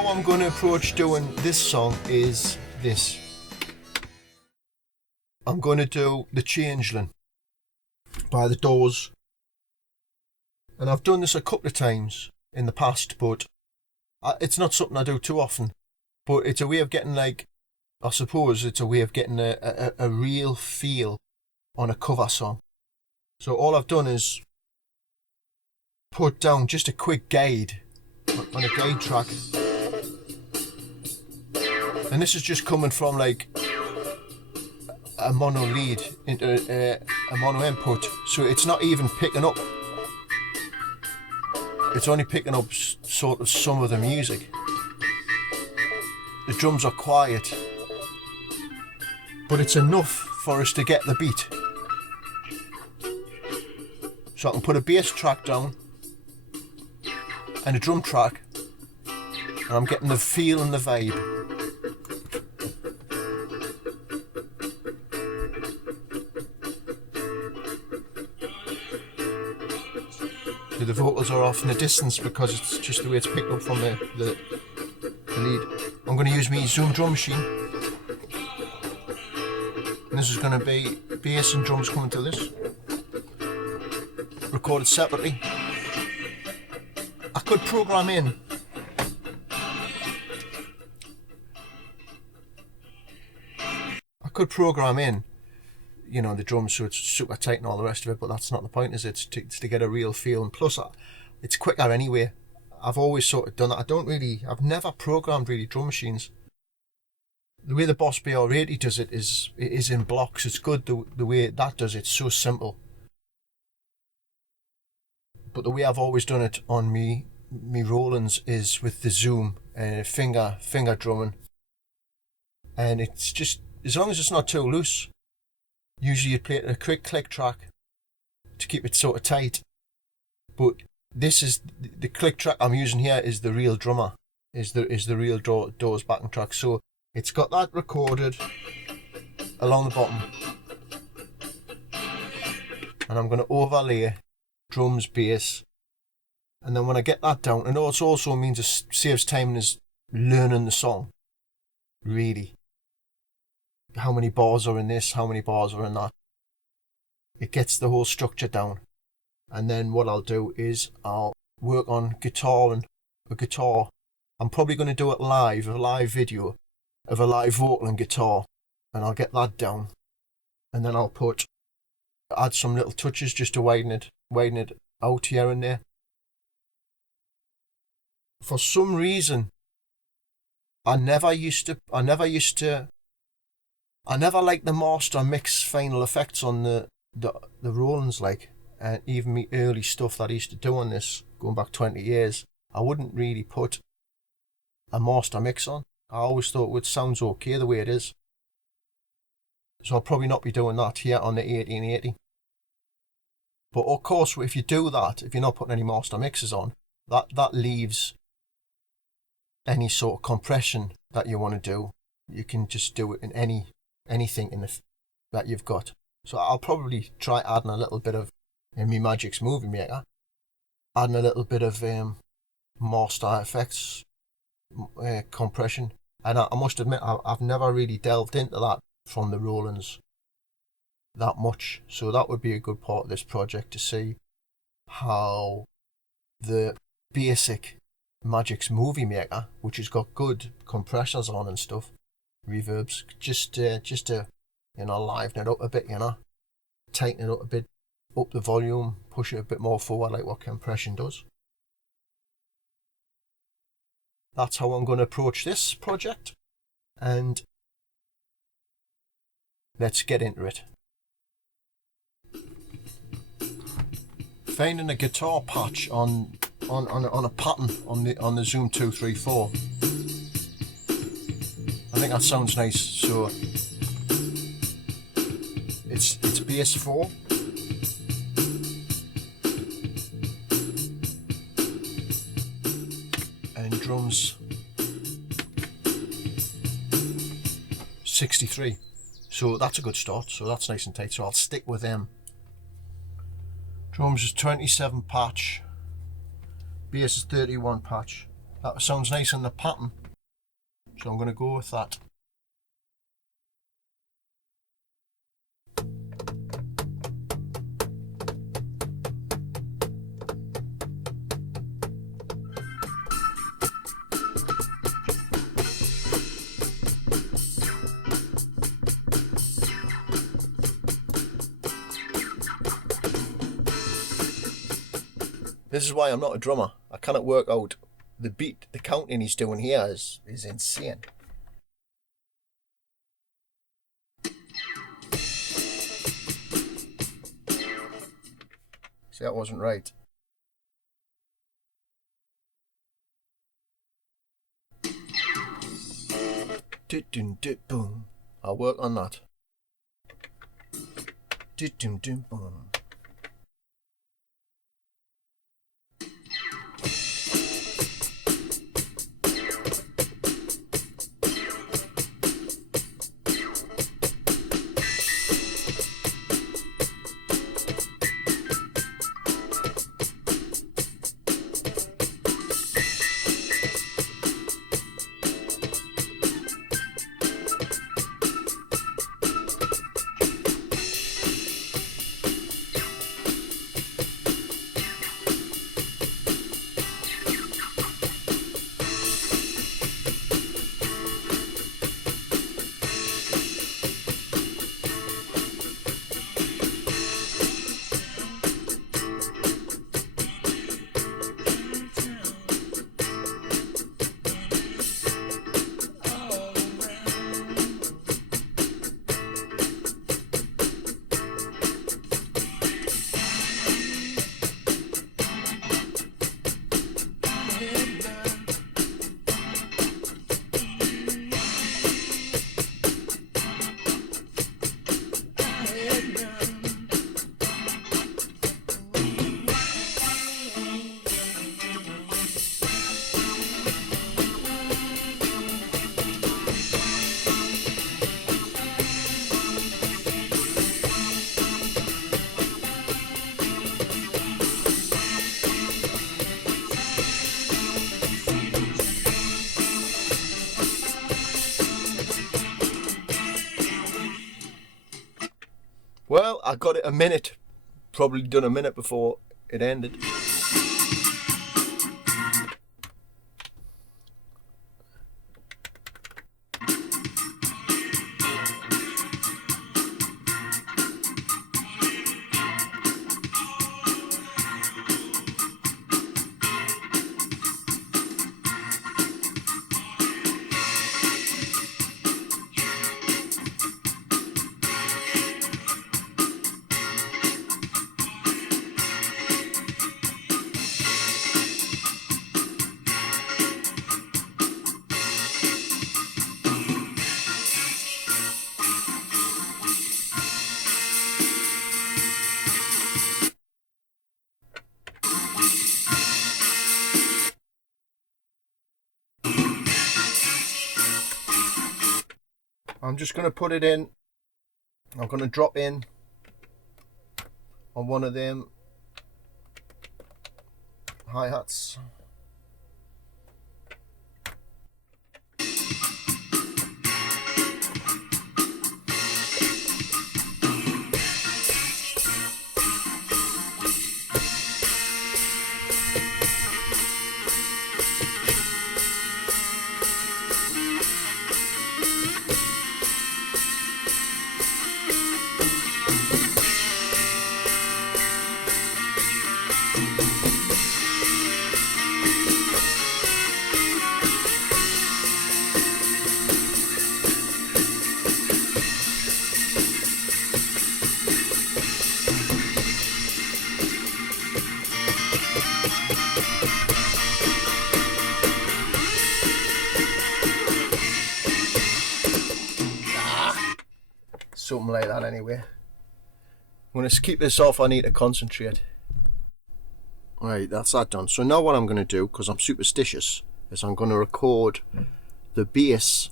how I'm going to approach doing this song is this. I'm going to do The Changeling by The Doors. And I've done this a couple of times in the past, but it's not something I do too often. But it's a way of getting, like, I suppose it's a way of getting a real feel on a cover song. So all I've done is put down just a quick guide on a guide track. And this is just coming from, like, a mono lead into a mono input. So it's not even picking up. It's only picking up sort of some of the music. The drums are quiet, but it's enough for us to get the beat. So I can put a bass track down and a drum track, and I'm getting the feel and the vibe. The vocals are off in the distance because it's just the way it's picked up from the lead. I'm going to use my Zoom drum machine, and this is going to be bass and drums coming to this, recorded separately. I could program in you know, the drums so it's super tight and all the rest of it, but that's not the point, is it? It's to get a real feel, and plus it's quicker anyway. I've always sort of done that. I've never programmed really drum machines. The way the Boss BR80 does it is in blocks. It's good the way that does it. It's so simple. But the way I've always done it on me Rolands is with the Zoom finger drumming, and it's just, as long as it's not too loose. Usually you'd play it a quick click track to keep it sort of tight. But this is the click track I'm using here is the real drummer, is the real Doors backing track. So it's got that recorded along the bottom, and I'm going to overlay drums, bass, and then when I get that down, and it also means it saves time as learning the song. Really. How many bars are in this, how many bars are in that. It gets the whole structure down. And then what I'll do is I'll work on guitar and a guitar. I'm probably going to do it live, a live video of a live vocal and guitar, and I'll get that down. And then I'll add some little touches just to widen it out here and there. For some reason, I never liked the master mix final effects on the Rolands, like, and even me early stuff that I used to do on this, going back 20 years, I wouldn't really put a master mix on. I always thought it sounds okay the way it is. So I'll probably not be doing that here on the 1880. But of course, if you do that, if you're not putting any master mixes on, that leaves any sort of compression that you want to do. You can just do it in anything that you've got. So I'll probably try adding a little bit of, in my Magic's Movie Maker, adding a little bit of master effects, compression. And I must admit, I've never really delved into that from the Rolands that much. So that would be a good part of this project, to see how the basic Magic's Movie Maker, which has got good compressors on and stuff, reverbs, just to liven it up a bit, tighten it up a bit, up the volume, push it a bit more forward, like what compression does. That's how I'm going to approach this project, and let's get into it. Finding a guitar patch on a pattern on the Zoom 234. I think that sounds nice. So it's bass 4, and drums 63. So that's a good start. So that's nice and tight. So I'll stick with them. Drums is 27 patch. Bass is 31 patch. That sounds nice in the pattern, so I'm going to go with that. This is why I'm not a drummer. I cannot work out the beat. The counting he's doing here is insane. See, that wasn't right. Boom. I'll work on that. Boom. Well, I got it a minute. Probably done a minute before it ended. I'm just going to put it in. I'm going to drop in on one of them hi-hats. Something like that anyway. I'm going to keep this off. I need to concentrate. Right, that's that done. So now what I'm going to do, because I'm superstitious, is I'm going to record the bass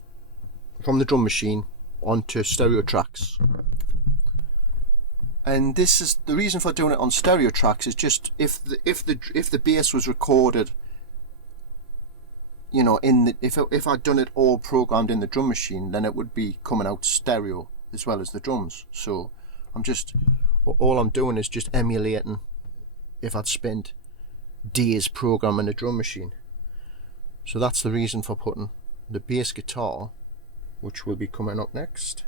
from the drum machine onto stereo tracks. And this is the reason for doing it on stereo tracks, is just if the bass was recorded you know, if I'd done it all programmed in the drum machine, then it would be coming out stereo as well as the drums. So all I'm doing is just emulating if I'd spent days programming a drum machine. So that's the reason for putting the bass guitar, which will be coming up next.